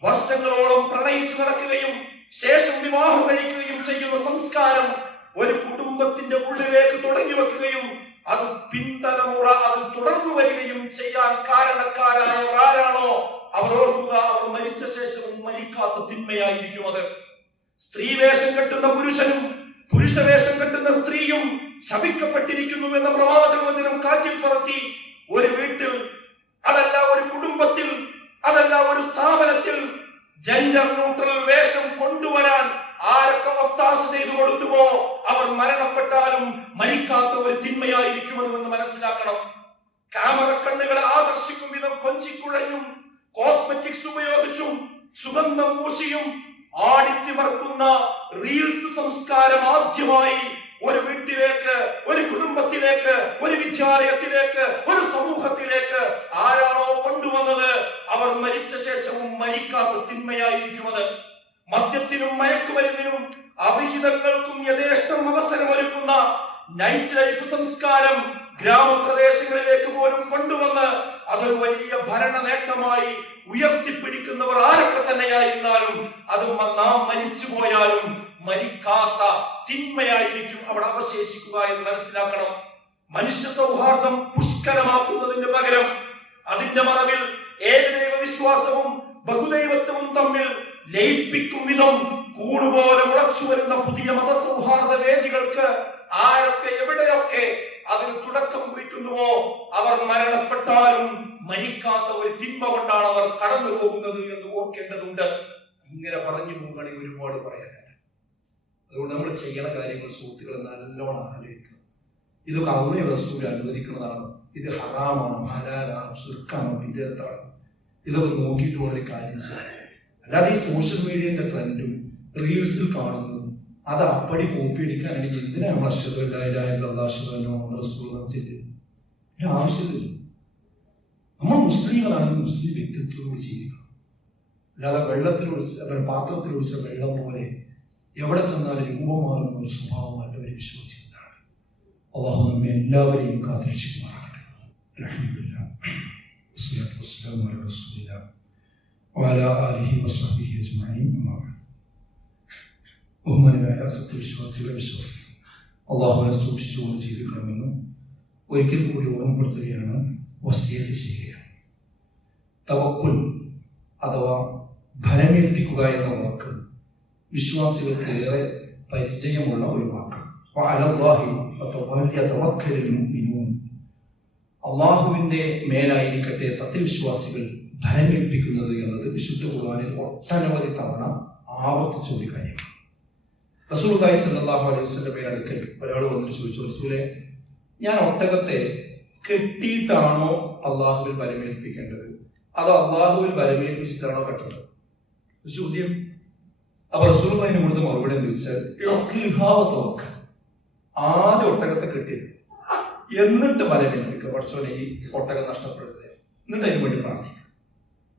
വർഷങ്ങളോളം പ്രണയിച്ചു നടക്കുകയും ശേഷം വിവാഹം കഴിക്കുകയും ചെയ്യുന്ന സംസ്കാരം ഒരു കുടുംബത്തിന്റെ ഉള്ളിലേക്ക് തുടങ്ങി വെക്കുകയും അത് പിൻതലമുറ അത് തുടർന്നു വരികയും ചെയ്യാൻ കാരണക്കാരായവർ ആരാണോ അവർ ഓർക്കുക, അവർ മരിച്ച ശേഷവും മരിക്കാത്ത തിന്മയായിരിക്കും അത്. സ്ത്രീ വേഷം കെട്ടുന്ന പുരുഷനും പുരുഷവേഷം കെട്ടുന്ന സ്ത്രീയും ശപിക്കപ്പെട്ടിരിക്കുന്നു എന്ന പ്രവാചക വചനം കാറ്റിൽ പറത്തി ഒരു വീട്ടിൽ, അതല്ല ഒരു കുടുംബത്തിൽ, അതല്ല ഒരു സ്ഥാപനത്തിൽ ജെൻഡർ ന്യൂട്രൽ വേഷം കൊണ്ടുവരാൻ ആരൊക്കെ ഒത്താശ ചെയ്തു കൊടുത്തുവോ അവർ മരണപ്പെട്ടാലും മരിക്കാത്ത ഒരു തിന്മയായിരിക്കുമെന്ന് മനസ്സിലാക്കണം. ക്യാമറ കണ്ണുകളെ ആകർഷിക്കും വിധം കൊഞ്ചിക്കുഴഞ്ഞും കോസ്മെറ്റിക്സ് ഉപയോഗിച്ചും സുഗന്ധം പൂശിയും ആടിത്തിമർക്കുന്ന റീൽസ് സംസ്കാരം ആദ്യമായി ഒരു വീട്ടിലേക്ക്, ഒരു കുടുംബത്തിലേക്ക്, ഒരു വിദ്യാലയത്തിലേക്ക്, ഒരു സമൂഹത്തിലേക്ക് ആരാണോ കൊണ്ടുവന്നത് അവർ മരിച്ച ശേഷവും മരിക്കാത്ത തിന്മയായിരിക്കുന്നത്. മദ്യത്തിനും മയക്കുമരുന്നിനും അവിഹിതങ്ങൾക്കും യഥേഷ്ടം അവസരമൊരുക്കുന്ന നൈറ്റ് ലൈഫ് സംസ്കാരം ഗ്രാമപ്രദേശങ്ങളിലേക്ക് പോലും കൊണ്ടുവന്ന് അതൊരു വലിയ ഭരണ നേട്ടമായി ഉയർത്തിപ്പിടിക്കുന്നവർ ആരൊക്കെ തന്നെയായിരുന്നാലും അത് നാം മരിച്ചു പോയാലും മരിക്കാത്ത തിന്മയായിരിക്കും അവിടെ അവശേഷിക്കുക എന്ന് മനസ്സിലാക്കണം. മനുഷ്യ സൗഹാർദ്ദം പുഷ്കരമാക്കുന്നതിന് പകരം അതിന്റെ മറവിൽ ഏകദൈവ വിശ്വാസവും ബഹുദൈവത്വവും തമ്മിൽ ലയിപ്പിക്കും വിധം കൂടുപോലെ മുളച്ചു വരുന്ന പുതിയ മതസൗഹാർദ്ദ വേദികൾക്ക് ആരൊക്കെ എവിടെയൊക്കെ അതിന് തുടക്കം കുറിക്കുന്നുവോ അവർ മരണപ്പെട്ടാലും മരിക്കാത്ത ഒരു തിന്മ കൊണ്ടാണ് അവർ കടന്നു പോകുന്നത് എന്ന് ഓർക്കേണ്ടതുണ്ട്. ഇങ്ങനെ പറഞ്ഞു പോകുകയാണെങ്കിൽ ഒരുപാട് പറയാനുണ്ട്. അതുകൊണ്ട് നമ്മൾ ചെയ്യണ കാര്യങ്ങൾ സുഹൃത്തുക്കളെ നല്ലോണം ആലോചിക്കുക. ഇതൊക്കെ അള്ളാഹു റസൂൽ അനുവദിക്കുന്നതാണ്, ഇത് ഹറാമാണോ, ഹലാലാണോ, ശിർക്കാണോ, ബിദ്അത്താണോ, ഇതൊക്കെ നോക്കിയിട്ട് വളരെ കാര്യം ചെയ്യാം. അല്ലാതെ ഈ സോഷ്യൽ മീഡിയന്റെ ട്രെൻഡും റീൽസിൽ കാണുന്നതും അത് അപ്പടി കോപ്പി അടിക്കാനാണെങ്കിൽ എന്തിനാ നമ്മൾ അശ്ഹദു അല്ലാ ഇലാഹ ഇല്ലല്ലാഹ് അശ്ഹദു അന്ന മുഹമ്മദൻ റസൂലുള്ളാഹ് ചെയ്തത്? ആവശ്യമില്ല. നമ്മൾ മുസ്ലിങ്ങളാണെങ്കിൽ മുസ്ലിം വ്യക്തിത്വത്തോട് ജീവിക്കണം. അല്ലാതെ വെള്ളത്തിൽ ഒഴിച്ച പാത്രത്തിൽ ഒഴിച്ച വെള്ളം പോലെ എവിടെ ചെന്നാലും രൂപം മാറുന്ന ഒരു സ്വഭാവമല്ല ഒരു വിശ്വാസികളാണ്. അള്ളാഹു നമ്മെ എല്ലാവരെയും കാത്തിരക്ഷിക്കുമാറാകട്ടെ. അൽഹംദുലില്ലാഹ് വസ്സലാത്തു വസ്സലാമു അലാ റസൂലില്ലാഹ് വഅലാ ആലിഹി വസ്സഹ്ബിഹി അജ്മഈൻ. അമ്മാ ബഅദ്. ബഹുമാനരായ സത്യവിശ്വാസികളെ വിശ്വാസികൾ, അള്ളാഹുവിനെ സൂക്ഷിച്ചുകൊണ്ട് ജീവിക്കണമെന്ന് ഒരിക്കൽ കൂടി ഓർമ്മപ്പെടുത്തുകയാണ്, വസിയത്ത് ചെയ്യുകയാണ്. തവക്കുൽ അഥവാ ഭരമേൽപ്പിക്കുക എന്ന വാക്ക് വിശ്വാസികൾക്ക് ഏറെ പരിചയമുള്ള ഒരു വാക്കാണ്. അള്ളാഹുവിന്റെ മേലായിരിക്കട്ടെ സത്യവിശ്വാസികൾ ഭരമേൽപ്പിക്കുന്നത് എന്നത് വിശുദ്ധ ഖുർആനിൽ ഒട്ടനവധി തവണ ആവർത്തിച്ച ഒരു കാര്യമാണ്. റസൂലുള്ളാഹി സ്വല്ലല്ലാഹു അലൈഹി വസല്ലമയുടെ അടുക്കൽ ഒരാൾ വന്നിട്ട് ചോദിച്ചു, റസൂലേ, ഞാൻ ഒട്ടകത്തെ കെട്ടിയിട്ടാണോ അള്ളാഹുവിൽ ഭരമേൽപ്പിക്കേണ്ടത്, അതോ അള്ളാഹുവിൽ ഭരമേൽപ്പിച്ചിട്ടാണോ കെട്ടേണ്ടത്? ചോദ്യം. അപ്പൊ റസൂലുള്ളാഹിന് കൊടുത്ത മറുപടി എന്ന് ചോദിച്ചാൽ, ആദ്യം ഒട്ടകത്തെ കെട്ടി എന്നിട്ട് ഭരമേൽപ്പിക്കുക. പഠിച്ചോനെ ഈ ഒട്ടകം നഷ്ടപ്പെടരുത്, എന്നിട്ട് അതിന് വേണ്ടി പ്രാർത്ഥിക്കുക.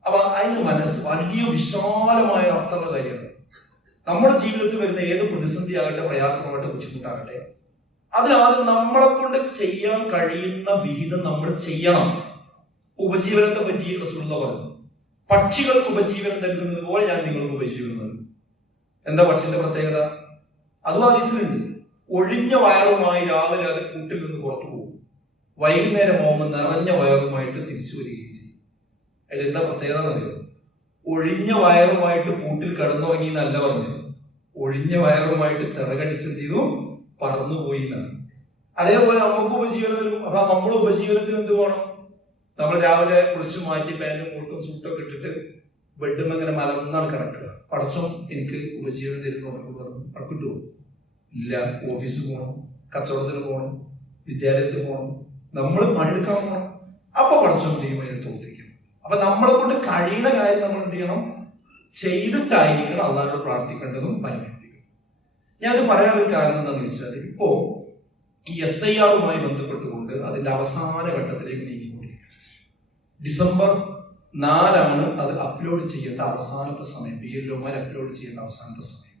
അപ്പൊ അതിന് മനസ്സ് വലിയ വിശാലമായ അർത്ഥമുള്ള കാര്യമാണ്. നമ്മുടെ ജീവിതത്തിൽ വരുന്ന ഏത് പ്രതിസന്ധി ആകട്ടെ, പ്രയാസമാകട്ടെ, ബുദ്ധിമുട്ടാകട്ടെ, അതിനാദ്യം നമ്മളെ കൊണ്ട് ചെയ്യാൻ കഴിയുന്ന വിഹിതം നമ്മൾ ചെയ്യണം. ഉപജീവനത്തെ പറ്റി റസൂലുള്ളാഹി പറഞ്ഞു, പക്ഷികൾക്ക് ഉപജീവനം നൽകുന്നത് പോലെ ഞാൻ നിങ്ങൾക്ക് ഉപജീവനം നൽകും. എന്താ പക്ഷിന്റെ പ്രത്യേകത? അതും ഹദീസിലുണ്ട്. ഒഴിഞ്ഞ വയറുമായി രാവിലെ അത് കൂട്ടിൽ നിന്ന് പുറത്തു പോകും, വൈകുന്നേരം ആവുമ്പോൾ നിറഞ്ഞ വയറുമായിട്ട് തിരിച്ചു വരികയും ചെയ്യും. അതിലെന്താ പ്രത്യേകത എന്നറിയോ? ഒഴിഞ്ഞ വയറുമായിട്ട് കൂട്ടിൽ കിടന്നുറങ്ങി എന്നല്ല പറഞ്ഞത്, ഒഴിഞ്ഞ വയറുമായിട്ട് ചിറകടിച്ചെന്ത് ചെയ്തു, പറന്നുപോയി എന്നാണ്. അതേപോലെ നമുക്ക് ഉപജീവനം നൽകും. അപ്പൊ നമ്മൾ ഉപജീവനത്തിന് എന്ത് വേണം? നമ്മൾ രാവിലെ കുളിച്ചു മാറ്റി പാന്റും കോട്ടും സൂട്ടും ഒക്കെ ഇട്ടിട്ട് ബെഡും അങ്ങനെ മലർന്നാണ് കിടക്കുക. പടച്ചോൻ എനിക്ക് ഉപജീവനം തരുന്നു കിട്ടുമോ? ഇല്ല. ഓഫീസിൽ പോകണം, കച്ചവടത്തിന് പോകണം, വിദ്യാലയത്തിൽ പോകണം, നമ്മൾ പണിയെടുക്കാൻ പോകണം. അപ്പൊ പടച്ചോൻ ചെയ്യും അതിന് തോഫിക്കും. അപ്പൊ നമ്മളെ കൊണ്ട് കഴിയുന്ന കാര്യം നമ്മൾ എന്ത് ചെയ്യണം? ചെയ്തിട്ടായിരിക്കണം അള്ളാഹുവോട് പ്രാർത്ഥിക്കേണ്ടതും പരിഗണിപ്പിക്കണം. ഞാൻ അത് പറയാനൊരു കാരണം എന്താണെന്ന് വെച്ചാൽ, ഇപ്പോ ഈ SIR ബന്ധപ്പെട്ടുകൊണ്ട് അതിന്റെ അവസാന ഘട്ടത്തിലേക്ക് നീങ്ങിക്കൊണ്ടിരിക്കുകയാണ്. ഡിസംബർ 4 അത് അപ്ലോഡ് ചെയ്യേണ്ട അവസാനത്തെ സമയം. BLOമാർ അപ്ലോഡ് ചെയ്യേണ്ട അവസാനത്തെ സമയം.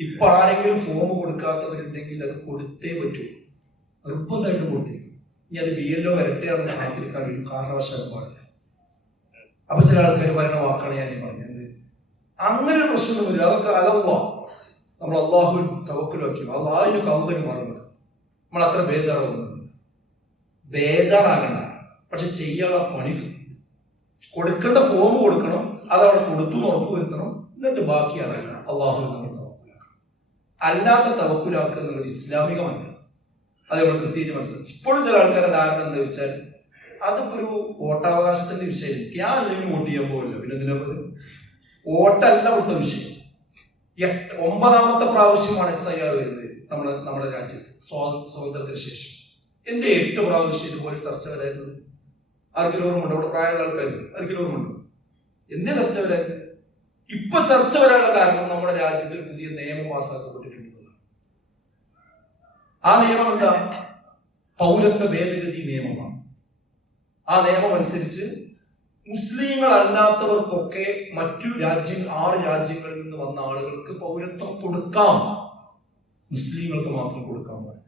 ഇപ്പൊ ആരെങ്കിലും ഫോം കൊടുക്കാത്തവരുണ്ടെങ്കിൽ അത് കൊടുത്തേ പറ്റൂ, നിർബന്ധമായിട്ട് കൊടുത്തിരിക്കും. ഇനി അത് BLO വരട്ടെ എന്ന് കാത്തിരിക്കാൻ ഒരു കാരണവശാലും പാടില്ല. അപ്പൊ ചില ആൾക്കാർ പറയുന്ന വാക്കാണ് ഞാൻ പറഞ്ഞത്. അങ്ങനെ ഒരു പ്രശ്നം വരില്ല. അതൊക്കെ അലല്ലാ, നമ്മൾ അള്ളാഹു തവക്കുലാക്കി അള്ളാഹിന് കൗതന് മറന്നത്. നമ്മൾ അത്ര ബേജാറാകുന്നുണ്ട്. ബേജാറാകണ്ട, പക്ഷെ ചെയ്യാനുള്ള പണി കൊടുക്കേണ്ട ഫോം കൊടുക്കണം, അതവിടെ കൊടുത്തു ഉറപ്പ് വരുത്തണം. എന്നിട്ട് ബാക്കിയാണ് അള്ളാഹു നമ്മൾ തവക്കുലാക്കണം. അല്ലാത്ത തവക്കുലാക്കുക എന്നുള്ളത് ഇസ്ലാമികമല്ല. അത് നമ്മൾ കൃത്യമായിട്ട് മനസ്സിലാക്കി. ഇപ്പോഴും ചില ആൾക്കാരുടെ ധാരണ എന്താ വെച്ചാൽ അതിപ്പോ ഒരു വോട്ടവകാശത്തിന്റെ വിഷയം. ഞാൻ അല്ലെങ്കിൽ വോട്ട് ചെയ്യാൻ പോകില്ല, പിന്നെ ഇതിനകത്ത് വോട്ടല്ല ഇവിടുത്തെ വിഷയം. 9ാമത്തെ പ്രാവശ്യമാണ് SIR വരുന്നത് നമ്മുടെ രാജ്യത്ത് സ്വാതന്ത്ര്യത്തിന് ശേഷം. എന്ത് 8 പ്രാവശ്യം ഇതുപോലെ ചർച്ച വരായിരുന്നത്? ആർക്കെങ്കിലും ഓർമ്മയുണ്ടോ? ഇവിടെ പ്രായമുള്ള ആൾക്കാർ ആർക്കെങ്കിലും ഓർമ്മയുണ്ടോ എന്തേ ചർച്ച വരായിരുന്നത്? ഇപ്പൊ ചർച്ച വരാനുള്ള കാരണം നമ്മുടെ രാജ്യത്ത് പുതിയ നിയമം പാസ്സാക്കപ്പെട്ടിട്ടുണ്ട്. ആ നിയമം എന്താ? പൗരത്വ ഭേദഗതി നിയമമാണ്. ആ നിയമം അനുസരിച്ച് മുസ്ലിങ്ങൾ അല്ലാത്തവർക്കൊക്കെ മറ്റു 6 രാജ്യങ്ങളിൽ നിന്ന് വന്ന ആളുകൾക്ക് പൗരത്വം കൊടുക്കാം, മുസ്ലിങ്ങൾക്ക് മാത്രം കൊടുക്കാൻ പാടില്ല.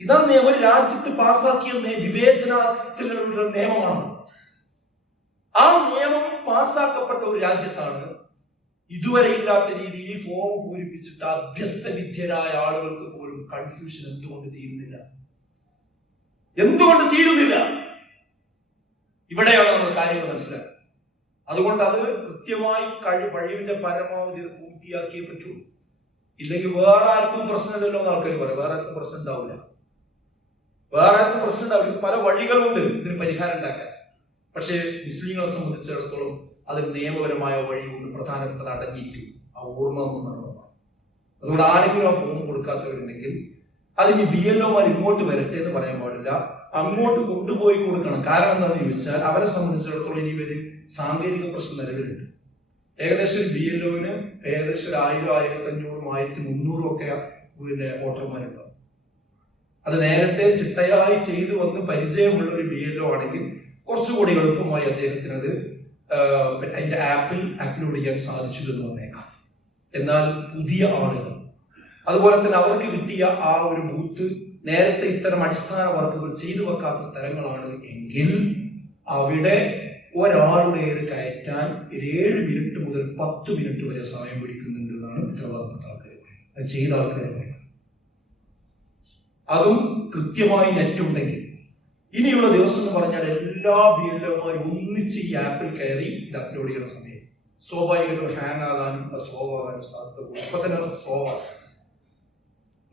ഇതാ നിയമം. ഒരു രാജ്യത്ത് പാസ്സാക്കിയ വിവേചനത്തിലുള്ള നിയമമാണ്. ആ നിയമം പാസ്സാക്കപ്പെട്ട ഒരു രാജ്യത്താണ് ഇതുവരെ ഇല്ലാത്ത രീതിയിൽ ഫോം പൂരിപ്പിച്ചിട്ട് അഭ്യസ്ത വിദ്യരായ ആളുകൾക്ക് പോലും കൺഫ്യൂഷൻ എന്തുകൊണ്ട് തീരുന്നില്ല? ഇവിടെയാണ് നമ്മൾ കാര്യങ്ങൾ മനസ്സിലാക്കുക. അതുകൊണ്ട് അത് കൃത്യമായി കഴിവിന്റെ പരമാവധി അത് പൂർത്തിയാക്കിയേ പറ്റൂ. ഇല്ലെങ്കിൽ വേറെ ആർക്കും പ്രശ്നമില്ലല്ലോ എന്ന് ആൾക്കാർ പറയും. വേറെ ആർക്കും പ്രശ്നം ഉണ്ടാവില്ല. പല വഴികളുണ്ട് ഇതിന് പരിഹാരം ഉണ്ടാക്കാൻ. പക്ഷേ മുസ്ലിങ്ങളെ സംബന്ധിച്ചിടത്തോളം അതിന് നിയമപരമായ വഴി കൊണ്ട് പ്രധാനപ്പെട്ടത് അടങ്ങിയിരിക്കും. ആ ഓർമ്മ നമുക്ക് നടന്നതാണ്. അതുകൊണ്ട് ആരെങ്കിലും ആ ഫോം കൊടുക്കാത്തവരുണ്ടെങ്കിൽ അതിന് BLOമാർ ഇങ്ങോട്ട് വരട്ടെ എന്ന് പറയാൻ പാടില്ല, അങ്ങോട്ട് കൊണ്ടുപോയി കൊടുക്കണം. കാരണം എന്താണെന്ന് ചോദിച്ചാൽ അവരെ സംബന്ധിച്ചിടത്തോളം ഇനി ഇവര് സാങ്കേതിക പ്രശ്നം നിലവിലുണ്ട്. ഏകദേശം ഒരു BLOന് ഏകദേശം 1000, 1500, 1300 ഒക്കെ വോട്ടർമാരുണ്ടാവും. അത് നേരത്തെ ചിട്ടയായി ചെയ്തു വന്ന് പരിചയമുള്ള ഒരു BLO ആണെങ്കിൽ കുറച്ചുകൂടി എളുപ്പമായി അദ്ദേഹത്തിന് അത് അതിന്റെ ആപ്പിൽ അപ്ലോഡ് ചെയ്യാൻ സാധിച്ചു എന്ന് വന്നേക്കാം. എന്നാൽ പുതിയ ആളുകൾ, അതുപോലെ തന്നെ അവർക്ക് കിട്ടിയ ആ ഒരു ബൂത്ത് നേരത്തെ ഇത്തരം അടിസ്ഥാന വർക്കുകൾ ചെയ്തു വെക്കാത്ത സ്ഥലങ്ങളാണ് എങ്കിൽ അവിടെ ഒരാളുടേത് കയറ്റാൻ 7 മിനിറ്റ് മുതൽ 10 മിനിറ്റ് വരെ സമയം പിടിക്കുന്നുണ്ട് എന്നാണ് ഉത്തരവാദപ്പെട്ട ആൾക്കാർ പറയുന്നത്. അത് ചെയ്ത ആൾക്കാർ പറയുന്നത്. അതും കൃത്യമായി നെറ്റ് ഉണ്ടെങ്കിൽ. ഇനിയുള്ള ദിവസം എന്ന് പറഞ്ഞാൽ എല്ലാ BLOമാരും ഒന്നിച്ച് ഈ ആപ്പിൽ കയറി ഇത് അപ്ലോഡ് ചെയ്യുന്ന സമയം സ്വാഭാവികമായിട്ടും ഹാങ് ആകാനും സ്ലോ ആകാനും സാധ്യത കൂടും. ഇപ്പൊ തന്നെ സ്ലോ ആകും.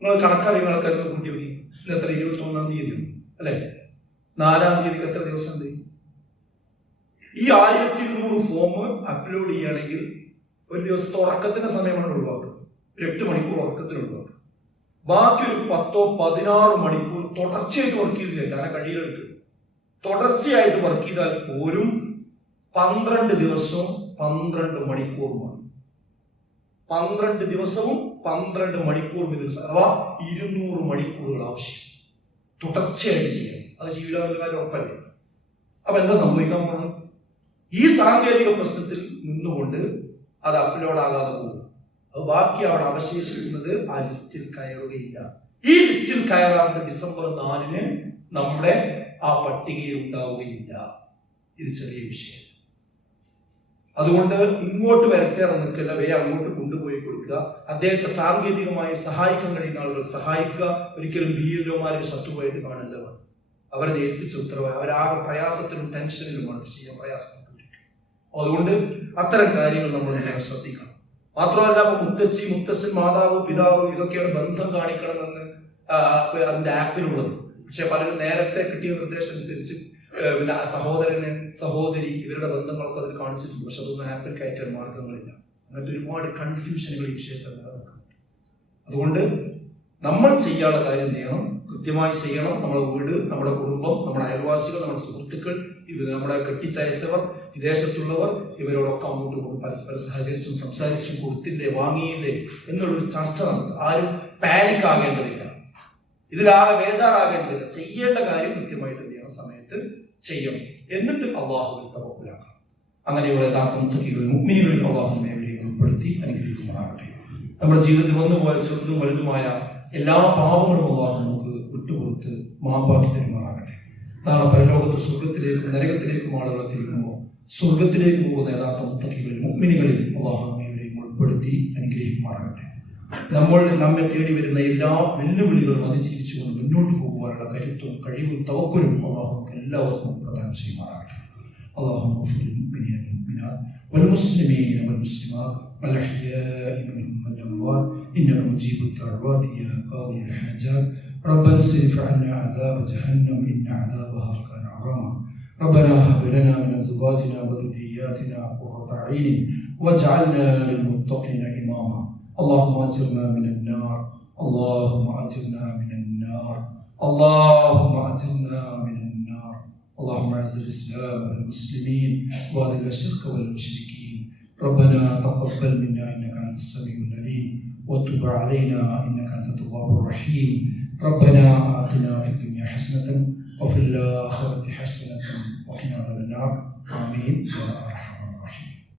നിങ്ങൾ കണക്കറിയുന്ന ആൾക്കാർക്ക് കൂട്ടി നോക്കി. ഇന്ന് എത്ര 21-ാം തീയതി അല്ലെ? 4-ാം തീയതിക്ക് എത്ര ദിവസം ഉണ്ട്? ഈ 1200 ഫോം അപ്ലോഡ് ചെയ്യുകയാണെങ്കിൽ ഒരു ദിവസത്തെ ഉറക്കത്തിന്റെ സമയമാണ് ഒഴിവാക്കുക. 8 മണിക്കൂർ ഉറക്കത്തിന് ഒഴിവാക്കുക. ബാക്കി ഒരു 10-16 മണിക്കൂർ തുടർച്ചയായിട്ട് വർക്ക് ചെയ്തില്ല. കാരണം കഴിയിലെടുക്കുക. തുടർച്ചയായിട്ട് വർക്ക് ചെയ്താൽ പോലും 12 ദിവസവും 12 മണിക്കൂറുമാണ്. 12 ദിവസവും 12 മണിക്കൂർ ദിവസം, അഥവാ 200 മണിക്കൂറുകൾ ആവശ്യം തുടർച്ചയായിട്ട് ചെയ്യണം. അത് ജീവിതം കാര്യം ഉറപ്പല്ലേ? അപ്പൊ എന്താ സംഭവിക്കാൻ പോകുന്നത്? ഈ സാങ്കേതിക പ്രശ്നത്തിൽ നിന്നുകൊണ്ട് അത് അപ്ലോഡ് ആകാതെ പോകും. അത് ബാക്കി അവിടെ അവശേഷിക്കുന്നത് ആ ലിസ്റ്റിൽ കയറുകയില്ല. ഈ ലിസ്റ്റിൽ കയറാവുന്ന ഡിസംബർ 4-ന് നമ്മുടെ ആ പട്ടികയിൽ ഉണ്ടാവുകയില്ല. ഇത് ചെറിയ വിഷയം. അതുകൊണ്ട് ഇങ്ങോട്ട് വരട്ടെ നിൽക്കില്ല, അങ്ങോട്ട് കൊണ്ടുപോയി കൊടുക്കുക. അദ്ദേഹത്തെ സാങ്കേതികമായി സഹായിക്കാൻ കഴിയുന്ന ആളുകൾ സഹായിക്കുക. ഒരിക്കലും BLOമാരെ ശത്രുവായിട്ട് കാണില്ല. അവരെ ഏൽപ്പിച്ച ഉത്തരവായി അവരാകെ പ്രയാസത്തിലും ടെൻഷനിലുമാണ് ചെയ്യാൻ പ്രയാസപ്പെട്ടിരിക്കുന്നത്. അതുകൊണ്ട് അത്തരം കാര്യങ്ങൾ നമ്മൾ ശ്രദ്ധിക്കണം. മാത്രമല്ല മുത്തശ്ശൻ, മാതാവ്, പിതാവ് ഇതൊക്കെയാണ് ബന്ധം കാണിക്കണമെന്ന് അതിന്റെ ആപ്പിലുള്ളത്. പക്ഷെ പലരും നേരത്തെ കിട്ടിയ നിർദ്ദേശം അനുസരിച്ച് സഹോദരന്, സഹോദരി ഇവരുടെ ബന്ധങ്ങളൊക്കെ അതിൽ കാണിച്ചിട്ടുണ്ട്. പക്ഷെ അതൊന്നും ആപ്പിൽ കയറ്റാൻ മാർഗങ്ങളില്ല. അങ്ങനത്തെ ഒരുപാട് കൺഫ്യൂഷനുകൾ ഈ വിഷയത്തിൽ നിലനിൽക്കുന്നുണ്ട്. അതുകൊണ്ട് നമ്മൾ ചെയ്യാനുള്ള കാര്യം ചെയ്യണം, കൃത്യമായി ചെയ്യണം. നമ്മുടെ വീട്, നമ്മുടെ കുടുംബം, നമ്മുടെ അയൽവാസികൾ, നമ്മുടെ സുഹൃത്തുക്കൾ, നമ്മുടെ കെട്ടിച്ചയച്ചവർ, വിദേശത്തുള്ളവർ, ഇവരോടൊക്കെ അങ്ങോട്ട് പോകും പരസ്പരം സഹകരിച്ചും സംസാരിച്ചും കൊടുത്തില്ലേ വാങ്ങിയില്ലേ എന്നുള്ളൊരു ചർച്ച നടത്തുക. ആരും പാനിക് ആകേണ്ടതില്ല, ഇതിലാകെ ബേജാറാകേണ്ടതില്ല. ചെയ്യേണ്ട കാര്യം കൃത്യമായിട്ട് എന്ത് ചെയ്യണം, സമയത്ത് ചെയ്യണം. എന്നിട്ട് അള്ളാഹുവിൽ തവക്കുലാക്കണം. അങ്ങനെയുള്ള യഥാർത്ഥ മുത്തഖികൾ മുഅ്മിനീകളിൽ അല്ലാഹു നമ്മെ ഉൾപ്പെടുത്തി അനുഗ്രഹിക്കുമാറാകട്ടെ. നമ്മുടെ ജീവിതത്തിൽ വന്നുപോയ ചെറുതും വലുതുമായ എല്ലാ പാപങ്ങളും അല്ലാഹു നമുക്ക് വിട്ടുകൊടുത്ത് മാപ്പാക്കി തരുമാറാകട്ടെ. നാളെ പരലോകത്ത് സ്വർഗത്തിലേക്കും നരകത്തിലേക്കും ആളുകളെ തിരിക്കുമ്പോൾ സ്വർഗത്തിലേക്ക് പോകുന്ന യഥാർത്ഥ മുത്തഖികളിൽ മുഅ്മിനീകളിൽ അല്ലാഹു നമ്മെ ഉൾപ്പെടുത്തി അനുഗ്രഹിക്കുമാറാകട്ടെ. നമ്മെ തേടി വരുന്ന എല്ലാ വെല്ലുവിളികളും അതിജീവിച്ചുകൊണ്ട് മുന്നോട്ട് പോകുവാനുള്ള കരുത്തും കഴിവും തവക്കുലും അല്ലാഹു എല്ലാവർക്കും പ്രദാനം ചെയ്യുമാറാകട്ടെ. اللهم اغفر للمؤمنين والمؤمنات والمسلمين والمسلمات والأحياء منهم والأموات إنك مجيب الدعوات يا قاضي الحاجات. ربنا اصرف عنا عذاب جهنم إن عذابها كان غراما. ربنا هب لنا من أزواجنا وذرياتنا قرة أعين واجعلنا للمتقين إماما. اللهم أجرنا من النار، اللهم أجرنا من النار، اللهم أجرنا من النار. اللهم اعز الاسلام والمسلمين واذل الشرك والمشركين. ربنا تقبل منا انك انت السميع العليم وتب علينا انك انت التواب الرحيم. ربنا آتنا في الدنيا حسنة وفي الآخرة حسنة وقنا عذاب النار. آمين يا رب.